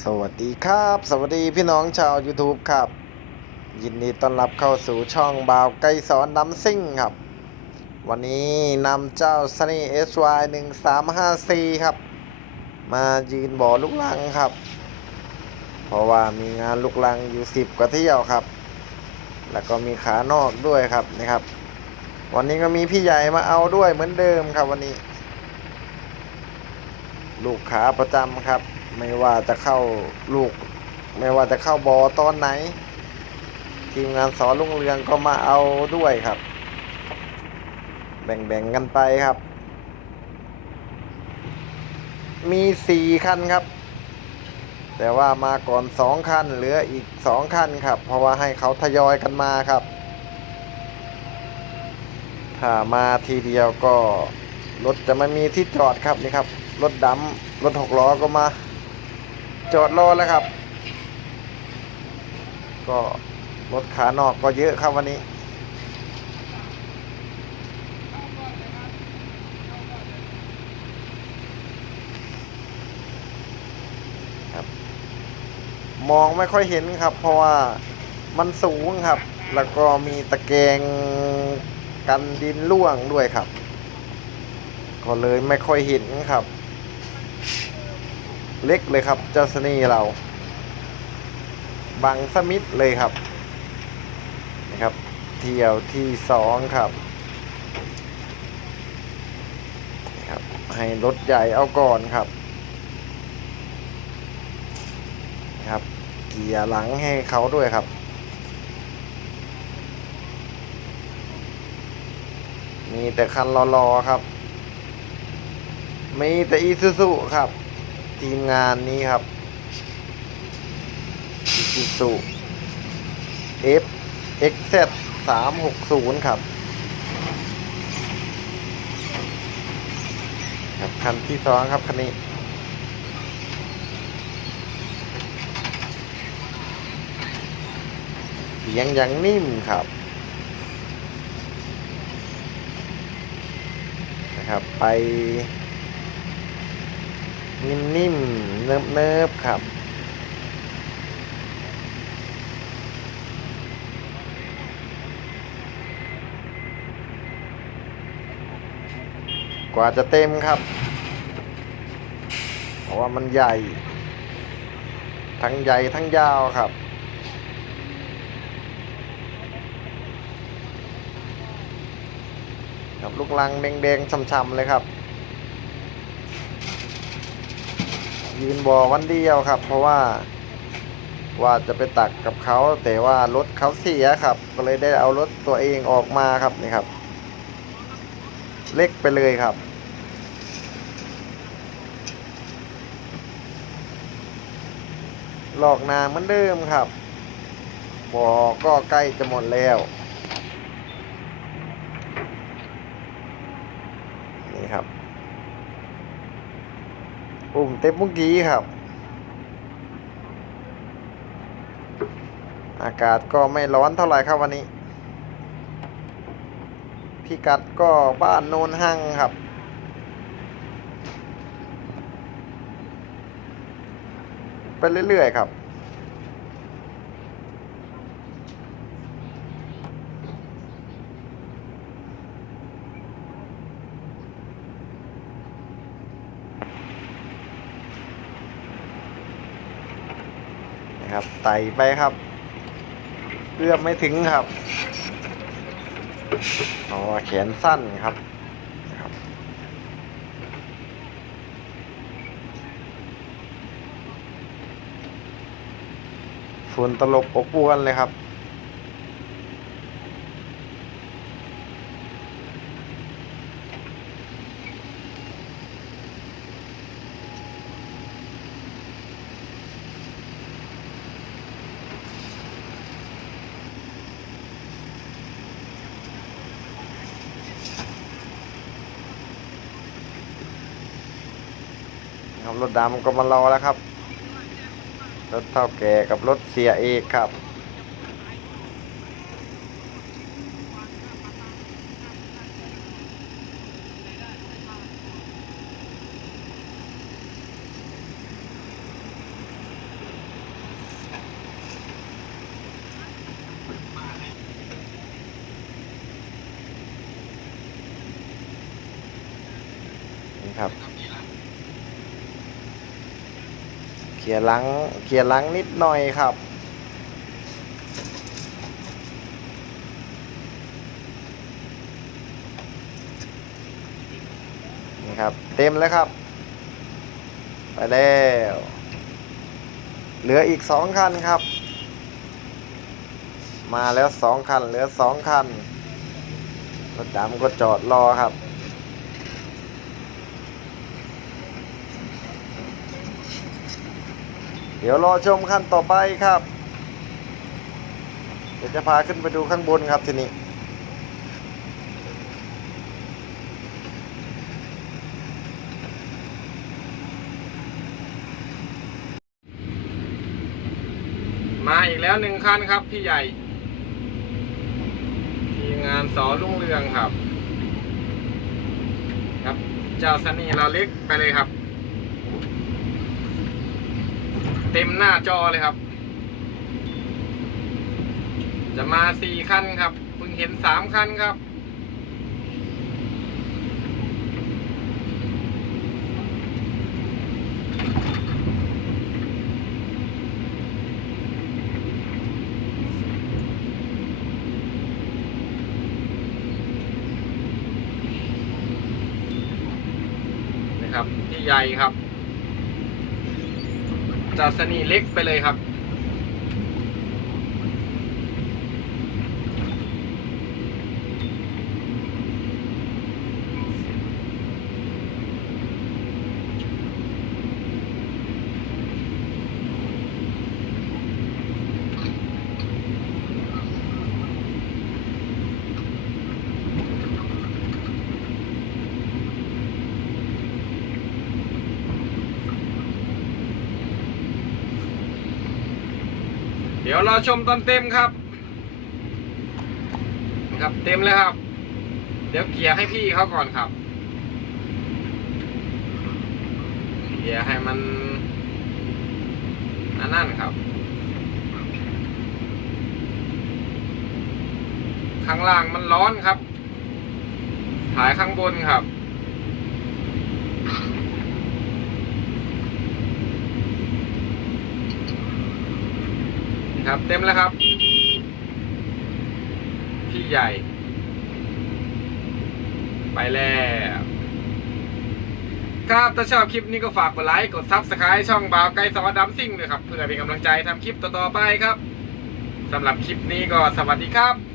สวัสดีครับ สวัสดีพี่น้องชาว YouTube ครับ ยินดีต้อนรับเข้าสู่ช่องบ่าวไกสอนน้ำซิ่งครับ วันนี้นำเจ้า Sunny SY 1354ครับ มายืนบ่อลูกลังครับ เพราะว่ามีงานลูกลังอยู่ 10 กว่าเที่ยวครับ แล้วก็มีขานอกด้วยครับนะครับ วันนี้ก็มีพี่ใหญ่มาเอาด้วยเหมือนเดิมครับวันนี้ ลูกขาประจำครับ ไม่ว่าจะเข้าลูก ไม่ว่าจะเข้าบอตอนไหน ทีมงานสอนลุงเรืองก็มาเอาด้วยครับ แบ่งๆกันไปครับ มีสี่คันครับ แต่ว่ามาก่อนสองคันเหลืออีกสองคันครับ เพราะว่าให้เขาทยอยกันมาครับถ้ามาทีเดียวก็รถจะไม่มีที่จอดครับนี่ครับ รถดำรถหกล้อก็มา จอดรอแล้วครับ ก็รถขานอกก็เยอะครับวันนี้ ครับ มองไม่ค่อยเห็นครับ เพราะว่ามันสูงครับ แล้วก็มีตะแกรงกันดินล่วงด้วยครับ ก็เลยไม่ค่อยเห็นครับ เล็กเลยครับ เจ้าสนีเรา บังสมิธเลยครับนะครับเที่ยวที่สองครับนะครับ ให้รถใหญ่เอาก่อนครับนะครับเกียร์หลังให้เขาด้วยครับมีแต่คันรอๆครับ มีแต่อีซูซุครับ ทีมงานนี้ครับอีซูซุ F XZ 360ครับ ครับคันที่สองครับ คันนี้เสียงอย่างนิ่มครับนะครับไป นิ่มๆ เนิบๆ ครับ กว่าจะเต็มครับ เพราะว่ามันใหญ่ ทั้งใหญ่ทั้งยาวครับครับลูกลังแดงๆช่ำๆเลยครับ ยืนบอวันเดียวครับ เพราะว่าว่าจะไปตักกับเขาแต่ว่ารถเขาเสียครับ ก็เลยได้เอารถตัวเองออกมาครับนี่ครับ เล็กไปเลยครับ หลอกนางเหมือนเดิมครับบอก็ใกล้จะหมดแล้ว นี่ครับ ปุ่มเต็มเมื่อกี้ครับ อากาศก็ไม่ร้อนเท่าไหร่ครับวันนี้ พิกัดก็บ้านโนนหั่งครับไปเรื่อยๆครับ ครับไต่ไปครับเอื้อมไม่ถึงครับอ๋อแขนสั้นครับครับฝุ่นตลบอบอวนเลยครับ ครับรถดำก็มารอแล้วครับ รถเท่าแก่กับรถเสียเอกครับครับ เขียร์หลังเขียร์หลังนิดหน่อยครับ นี่ครับ เต็มแล้วครับ ไปแล้ว เหลืออีกสองคันครับ มาแล้วสองคัน เหลือสองคันรถดำก็จอดรอครับ เดี๋ยวรอชมคันต่อไปครับ เดี๋ยวจะพาขึ้นไปดูข้างบนครับทีนี้ มาอีกแล้วหนึ่งคันครับพี่ใหญ่ ทีมงานสอลุ่งเรืองครับ ครับเจ้าสนีเราเล็กไปเลยครับ เต็มหน้าจอเลยครับ จะมาสี่คันครับเพิ่งเห็นสามคันครับ นะครับพี่ใหญ่ครับ จากสนีเล็กไปเลยครับ ดี๋ยวรอชมตอนเต็มครับนะครับเต็มเลยครับ เดี๋ยวเกียร์ให้พี่เขาก่อนครับเกียร์ให้มันอันนั่นครับ ข้างล่างมันร้อนครับ ถ่ายข้างบนครับ ครับ เต็มแล้วครับ พี่ใหญ่ ไปแล้ว ครับถ้าชอบคลิปนี้ก็ฝากกดไลค์ กดซับสไคร b ์ช่องบ่าวไก่สวัสดดัมซิ่งเลยครับ เพื่อเป็นกำลังใจทำคลิปต่อๆไปครับสำหรับคลิปนี้ก็สวัสดีครับ